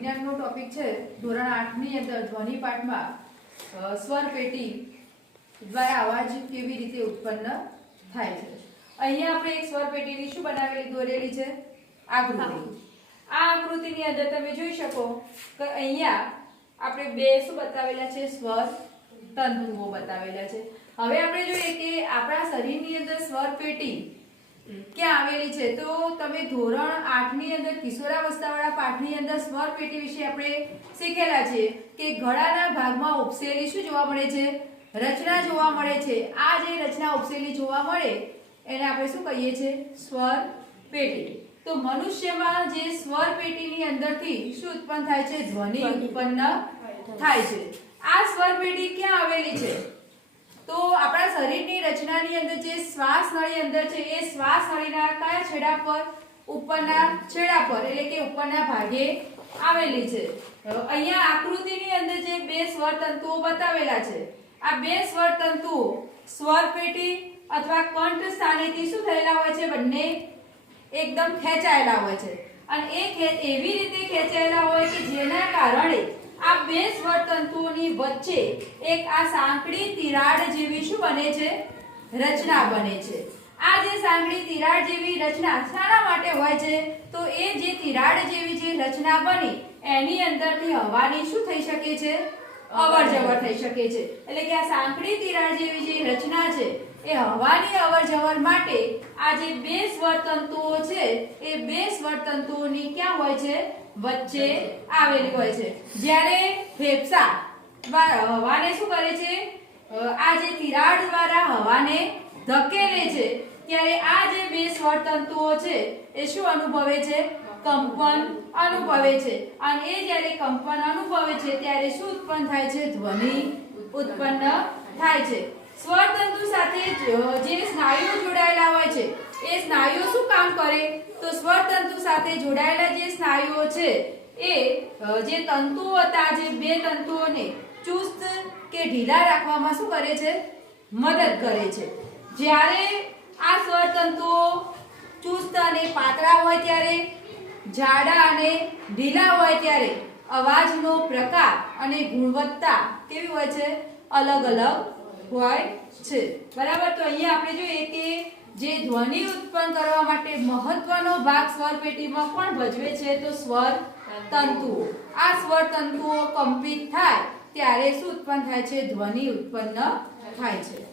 વિજ્ઞાનનો ટોપિક છે ધોરણ 8 ની અંદર ધ્વનિ પાઠમાં સ્વર પેટી દ્વારા અવાજ કેવી રીતે ઉત્પન્ન થાય છે। અહીંયા આપણે એક સ્વર પેટીની શું બનાવેલી દોરેલી છે આકૃતિ। આ આકૃતિની અંદર તમે જોઈ શકો કે અહીંયા આપણે બે શું બતાવેલા છે સ્વર તંતુઓ બતાવેલા છે। હવે આપણે જોઈએ કે આપણા શરીરની અંદર સ્વર પેટી ક્યાં આવેલી છે તો તમે ધોરણ 8 ની અંદર કિશોરાવસ્થાવાળા પાઠની અંદર સ્વર પેટી વિશે આપણે શીખેલા છે કે ગળાના ભાગમાં ઉપસેલી શું જોવા મળે છે રચના જોવા મળે છે। આ જે રચના ઉપસેલી જોવા મળે એને આપણે શું કહીએ છીએ સ્વર પેટી। તો મનુષ્યમાં જે સ્વર પેટીની અંદરથી શું ઉત્પન્ન થાય છે ધ્વનિ ઉત્પન્ન થાય છે। આ સ્વર પેટી ક્યાં આવેલી છે તો આપણા શરીરની રચનાની અંદર જે શ્વાસ નળી અંદર છે એ શ્વાસ નળીના કયા છેડા પર ઉપરના છેડા પર એટલે કે ઉપરના ભાગે આવેલી છે। અહીંયા આકૃતિની અંદર જે બે સ્વર તંતુઓ બતાવેલા છે આ બે સ્વર તંતુઓ સ્વર પેટી અથવા કંઠ સ્થાનેથી શું થયેલા હોય છે બંને એકદમ ખેંચાયેલા હોય છે અને એવી રીતે ખેંચાયેલા હોય કે જેના કારણે આ બે સ્વર તંતુઓની વચ્ચે એક આ સાંકડી તિરાડ જેવી શું બને છે રચના બને છે। આ જે સાંકડી તિરાડ જેવી રચના શાના માટે હોય છે તો એ જે તિરાડ જેવી જે રચના બની એની અંદરથી હવાની શું થઈ શકે છે અવરજવર થઈ શકે છે। એટલે કે આ સાંકડી તિરાડ જેવી જે રચના છે એ હવાની અવરજવર માટે આ જે બે સ્વર તંતુઓ છે એ બે સ્વર તંતુઓની ક્યાં હોય છે વચ્ચે આવેલી હોય છે। જ્યારે ફેફસા હવાને શું કરે છે આ જે તિરાડ દ્વારા હવાને ધકેલે છે ત્યારે આ જે બે સ્વર તંતુઓ છે એ શું અનુભવે છે કંપન અનુભવે છે અને એ જ્યારે કંપન અનુભવે છે ત્યારે શું ઉત્પન્ન થાય છે ધ્વનિ ઉત્પન્ન થાય છે। સ્વર તંતુ સાથે જે સ્નાયુઓ જોડાયેલા હોય છે એ સ્નાયુઓ શું કામ કરે તો સ્વર તંતુ સાથે જોડાયેલા જે સ્નાયુઓ છે એ જે તંતુઓ હતા જે બે તંતુઓને ચુસ્ત કે ઢીલા રાખવામાં શું કરે છે મદદ કરે છે। જ્યારે આ સ્વર તંતુઓ ચુસ્ત અને પાતળા હોય ત્યારે જાડા અને ઢીલા હોય ત્યારે અવાજનો પ્રકાર અને ગુણવત્તા કેવી હોય છે અલગ અલગ હોય છે બરાબર। તો અહીંયા આપણે જોઈએ કે જે ધ્વનિ ઉત્પન્ન કરવા માટે મહત્વનો ભાગ સ્વર પેટીમાં કોણ ભજવે છે તો સ્વર તંતુઓ। આ સ્વર તંતુઓ કંપિત થાય ત્યારે શું ઉત્પન્ન થાય છે ધ્વનિ ઉત્પન્ન થાય છે।